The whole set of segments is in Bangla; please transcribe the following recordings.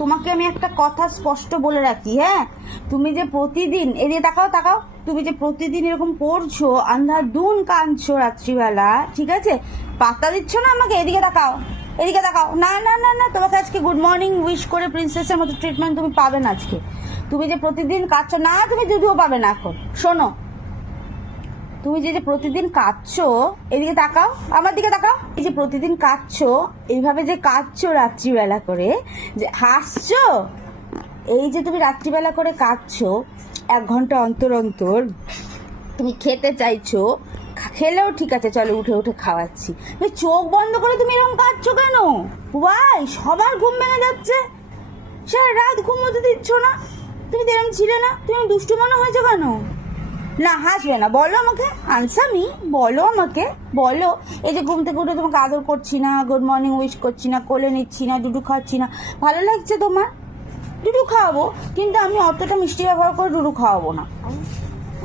তোমাকে আমি একটা কথা স্পষ্ট বলে রাখি, হ্যাঁ, তুমি যে প্রতিদিন এদিকে তাকাও তাকাও, তুমি যে প্রতিদিন এরকম করছো, আন্ধাধুন কাঁদছো রাত্রিবেলা, ঠিক আছে, পাত্তা দিচ্ছ না আমাকে। এদিকে তাকাও, এদিকে তাকাও। না না না না, তোমাকে আজকে গুড মর্নিং উইশ করে প্রিন্সেসের মতো ট্রিটমেন্ট তুমি পাবে না আজকে। তুমি যে প্রতিদিন কাঁদছো, না তুমি যদিও পাবে না এখন। শোনো, তুমি যে প্রতিদিন কাঁদছো, এদিকে তাকাও, আমার দিকে তাকাও। এই যে প্রতিদিন কাঁদছো, এইভাবে যে কাঁদছো রাত্রিবেলা করে, যে হাসছো, এই যে তুমি রাত্রিবেলা করে কাঁদছো 1 ঘন্টা অন্তর অন্তর, তুমি খেতে চাইছো, খেলেও ঠিক আছে, চলো উঠে উঠে খাওয়াচ্ছি, চোখ বন্ধ করে তুমি এরকম কাঁদছো কেন? ওয়াই, সবার ঘুম ভেঙে যাচ্ছে, সারা রাত ঘুমোতে দিচ্ছ না। তুমি তো এরকম ছিলে না, তুমি দুষ্টু মনে হয়েছো কেন? না হাসবে না, বলো আমাকে, আনসামি, বলো আমাকে, বলো। এই যে ঘুম থেকে উঠে তোমাকে আদর করছি না, গুড মর্নিং উইশ করছি না, কোলে নিচ্ছি না, ডুডু খাচ্ছি না, ভালো লাগছে তোমার? ডুডু খাওয়াবো, কিন্তু আমি অতটা মিষ্টি ব্যবহার করে ডুডু খাওয়াবো না।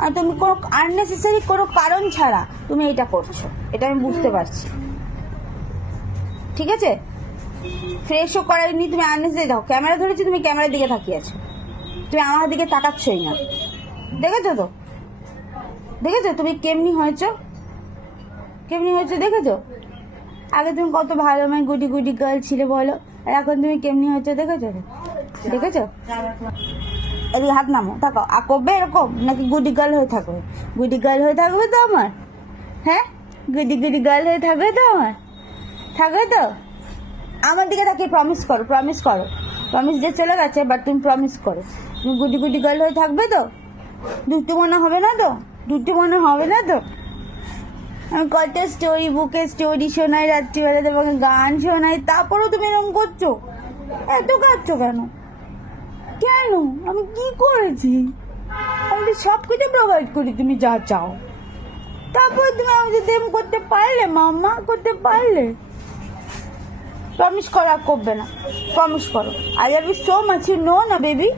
আর তুমি কোনো আননেসেসারি কোনো কারণ ছাড়া তুমি এটা করছো, এটা আমি বুঝতে পারছি, ঠিক আছে? ফ্রেশও করাইনি, তুমি আননেসেসারি দাও। ক্যামেরা ধরেছি, তুমি ক্যামেরার দিকে তাকিয়ে আছো, তুমি আমার দিকে তাকাচ্ছই না। দেখেছো তো, দেখেছো তুমি কেমনি হয়েছো, কেমনি হয়েছো দেখেছো? আগে তুমি কত ভালো মেয়ে, গুডি গুডি গার্ল ছিলে বলো, আর এখন তুমি কেমনি হয়েছো দেখেছো? দেখেছো? এদিকে হাত নামো, থাকো। আর করবে এরকম নাকি গুডি গার্ল হয়ে থাকবে? গুডি গার্ল হয়ে থাকবে তো আমার, হ্যাঁ, গুডি গুডি গার্ল হয়ে থাকবে তো আমার, থাকবে তো? আমার দিকে তাকিয়ে প্রমিস করো, প্রমিস করো, প্রমিস যে চলে গেছে, বাট তুমি প্রমিস করো, তুমি গুডি গুডি গার্ল হয়ে থাকবে তো? দুটো মনে হবে না তো? দুটো মনে হবে না তো? আমি কত স্টোরি বুকে স্টোরি শোনাই, রাত্রিবেলা তোমাকে গান শোনাই, তারপরেও তুমি এরকম করছো, এত কাঁদছো কেন? কেন? আমি কি করেছি? আমি তো সব কিছু প্রোভাইড করি তুমি যা চাও, তারপর তুমি আমাকে দেম করতে পারলে, মাম্মা করতে পারলে? প্রমিস করো আর করবে না, প্রমিস করো। I love you so much, you know না বেবি।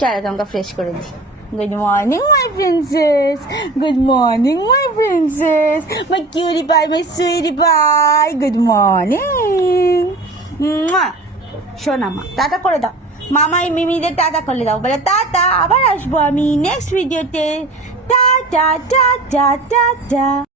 চলো তোমাকে ফ্রেশ করে দিই। Good morning, my princess. Good morning, my princess. My cutie pie, my sweetie pie. Good morning. শোনা মা, টাটা করে দাও। মামাই মিমিদের টাটা করে দাও, বলে টাটা, আবার আসবো আমি নেক্সট ভিডিওতে। Tata tata tata.